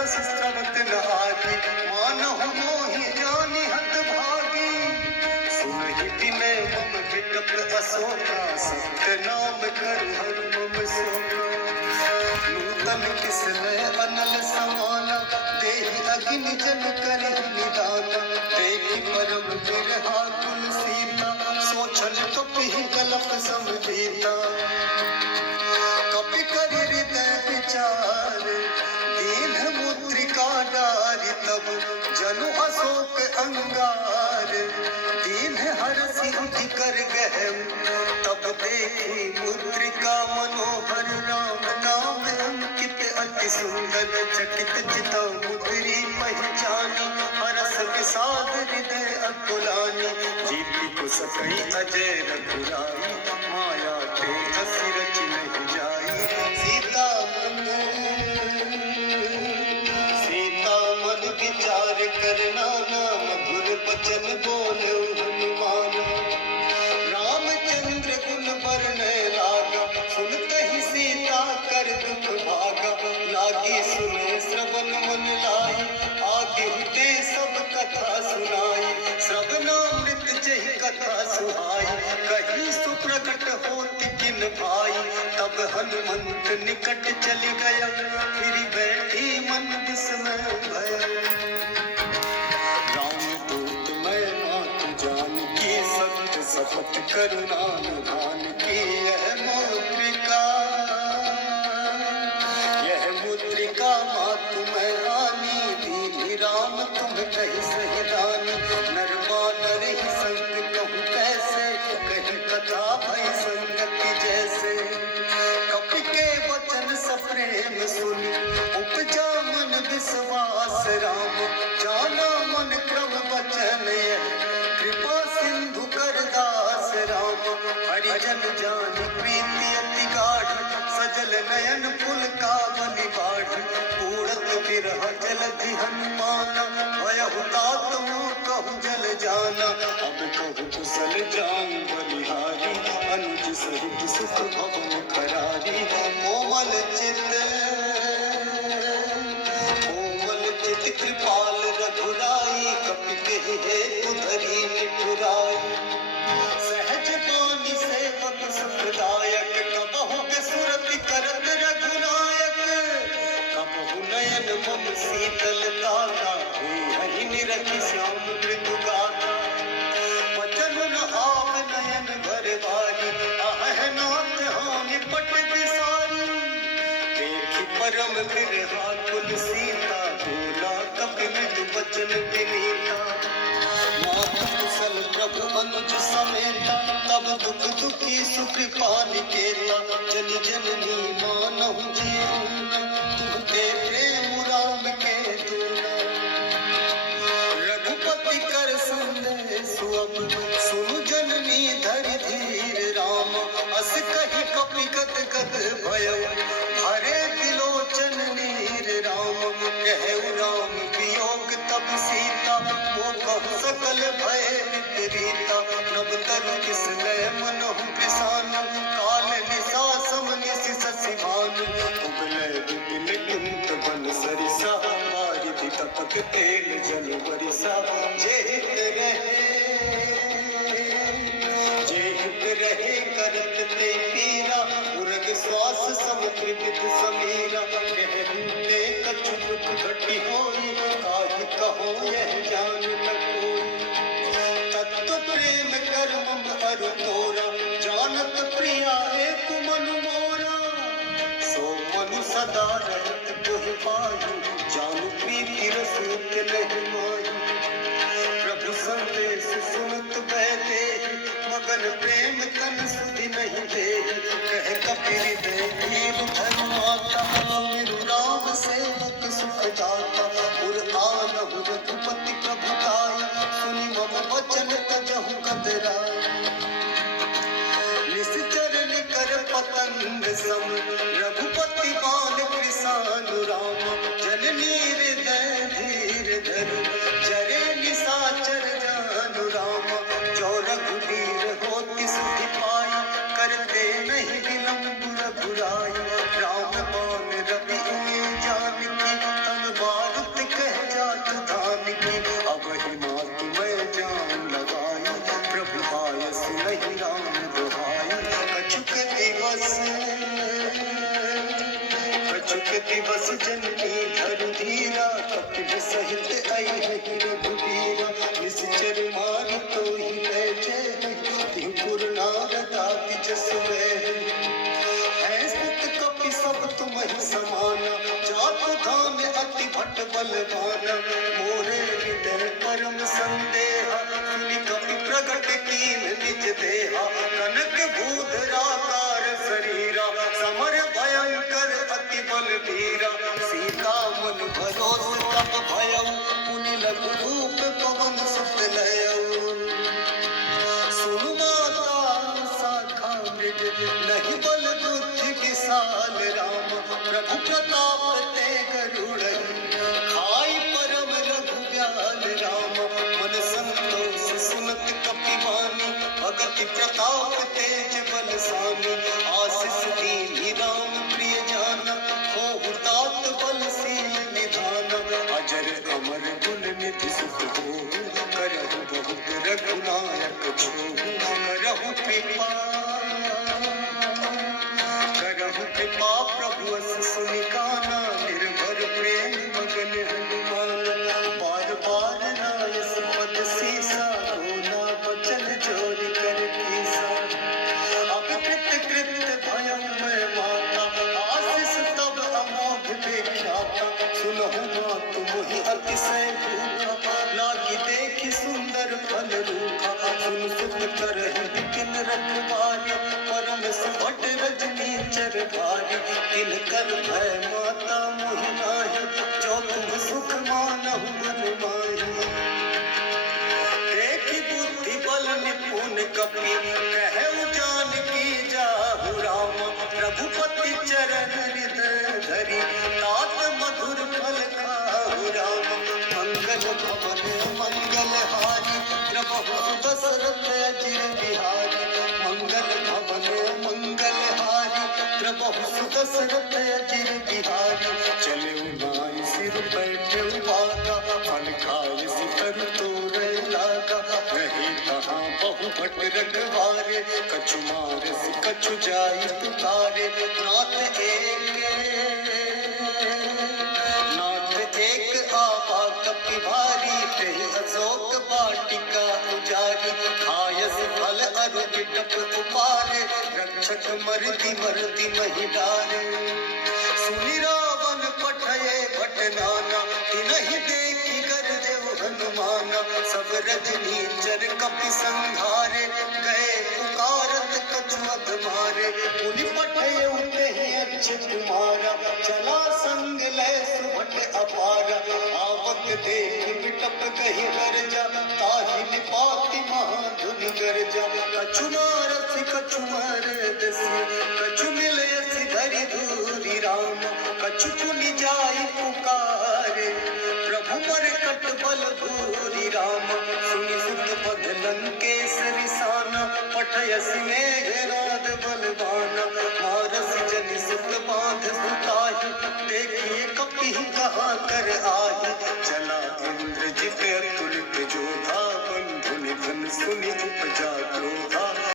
सस स्रवत न आदि मानहु मोहि जानि हत भागी सुनहि विनय मम विटप असोना सत्य नाम कर हर मम सोना नूतन किसलय अनल समाना देहि अग्नि जल करहि निदाना देखि परम बिरहा कुल सीता सोचल कपिहि कलप समझीता कपि कर हृदय विचार दीन मुद्रिका डारि तब जनु अशोक अंगार दीन हरसि उठि कर गहम तब देखी मुद्रिका मनोहर राम नाम अंकित अति सुंदर चकित चिता मुद्री पहचानी हरस विषाद हृदय अकुलानी जीति को सकई अजय रघुराई माया ते हसी रचि नहीं जाई सीता मन विचार करना ना मधुर बचन बोले हनुमान रामचंद्र गुण वर्णय लागा सुनते ही सीता कर दुख भागा लागी सुने श्रवण मन लाई आगे ते सब कथा सुनाई श्रवणामृत जहि कथा सुहाई कहीं सुप्रकट होति किन भाई तब हनुमंत निकट चली गया फिर बैठी मन विस्मय भय राम दूत मैं मात जानकी सत्य शपथ करुणा निधान की यह मुद्रिका मातु मैं रानी दीनी राम तुम कही सही दानी नरमा नर ही संग कहूँ कैसे कही कथा भई संगति जैसे कपि के वचन सप्रेम सुनी उपजा मन विश्वास राम जाना मन क्रम वचन कृपा सिंधु कर दास राम हरिजन जान प्रीति अति गाढ़ सजल नयन फुल कावली बाढ़ पूरत विरह जलधि हनुमान भयहु तात मोह कहु जल जाना अब कहु कुशल जान बलिहारी अनुज सहित सुख भवन खरारी कोमल चित कृपाल रघुराई कपि कहि हेतु धरि निठुराई सहज बानी सेवक सुखदायक कबहु बिसुरति करत रघुनायक कबहु नयन मम शीतलता हहि निरखि श्याम मृदु गाथा वचन न आव नयन भर बारी अहै नाथ हानि पट बिसारी देखि परम बिरहा कुल सीता बोला कपि मृदु वचन विनीता मातु कुशल प्रभु अनुज समेता तब दुख दुखी सुकृपा निकेता जनि जननी मानहु जीऊना तुमते प्रेम राम के दूना रघुपति कर संदेश अब सुनु जननी धरि धीर राम अस कहि कपि गद गद भयो हरे विलोचन नीर राम कहु राम वियोग तब सीता मोह सकल भय विपरीता नभ तरु किसलय मनहु कृसान काल निशा समनिसि शशिभानु उबलय विपिन कुंत बन सरिसा वारिधि तपक तेल जल बरिसा जेहित रहे करत ते पीरा उरग श्वास समुद्र विद समीरा कहते कछु दुख घटी होई काहि कहो यह जान न कोई तत्व प्रेम कर मम अरु तोरा जानत प्रिया एक मनु मोरा सो मनु सदा रहत तुहि पाई जानु प्रीति रसूत नहीं माई प्रभु संदेश सुनत बैठे मगन प्रेम तन सुधि नहीं दे कह कपि हृदय वीर धन माता मेरु राम सेवक सुख दाता उर आनहु रघुपति प्रभुताई सुनि मम वचन तजहु कतराई निश्चर निकर पतंग सम रघुपति बाल कृषानु राम जननी हृदय धीर धरु जरे निशाचर जानु राम जो रघुवीर होति सुखि पाई करते नहीं विलंब रघुराई राम बाण रवि जानकी तन सहित आई है रघुबीरा निश्चर मार तो ही बैठे त्रिपुर नारदाति जस है सुत कपि सब तुम ही समाना जात धान अति भट बलवाना मोरे हृदय परम संदेहा सुनि कपि प्रगट कीन निज देहा कनक भूधराकार शरीरा समर भयंकर अति बलबीरा सीता मन भरोस तब भयउ पुनि लघु रूप पवन सुत लयउ सुनु माता शाखा मृग नहीं बल बुद्धि विशाल राम प्रभु प्रताप ते गरुड़हि खाई परम रघुव्याल राम मन संतोष सुनत कपिवानी भगति प्रताप तेज बलशाली आशीष दीनी राम प्रिय जाना होहु तात बलशील निधान अजर अमर गुण निधि सुख हो करहु बहुत रघुनायक छो करहु कृपा प्रभु अस सुनि काना निर्भर प्रेम मगन हनुमान बार बार राय पद सीसा बोला बचन जोर कर कीसा अब कृत भयं मैं माता आशीष तब अमोघ विख्याता सुनहु मात मोहि अतिशय भूखा लागी देखि सुंदर फल रूखा सुन सुत करहि बिपिन रखवारी परम सुभट रजनी चर भारी तिल कर भय माता मोहि नाहि जो तुम सुख मानहु मन माहि देखि बुद्धि बल निपुण कपि कहु जानकी जाहु राम रघुपति चरण हृदय धरि तात मधुर फल खाहु राम मंगल भवन मंगल हारी प्रभु दशरथ अजिर बिहारी मंगल भवन मंगल हारी प्रभु दशरथ अजिर बिहारी चले नाई सिर बैठे बागा फल खाए सितर तोर लागा रहे तहाँ बहु भट रखवारे कछु मारे कछु जाई तुकारे नाथ एक आवा कपि भारी तेहि अशोक वाटिका उजारी खायस फल अरु बिटप उपारे रक्षक मरति मरति महि डारे सुनि रावण पठये भट नाना तिनहि देखि गरजेउ हनुमाना सब रजनी चर कपि संघारे गए पुकारत कछु अध मारे पुनि पठये तेहि अक्षय कुमारा चला संग लय सुभट अपारा आवत देख बिटप कहि गरजा ताहि निपाति महाधुनि गरजा कछु मारस कछु मारदस कछु मिलयसि धरि धूरि राम कछु पुनि जाई पुकारे प्रभु मरकट बल भूरि राम सुनि सुत पद लंकेसरि साना पठयसि मेघनाद बलवाना मारसि जनि सुत बांध सुताहि देखिए कपि कहाँ कर आहि चला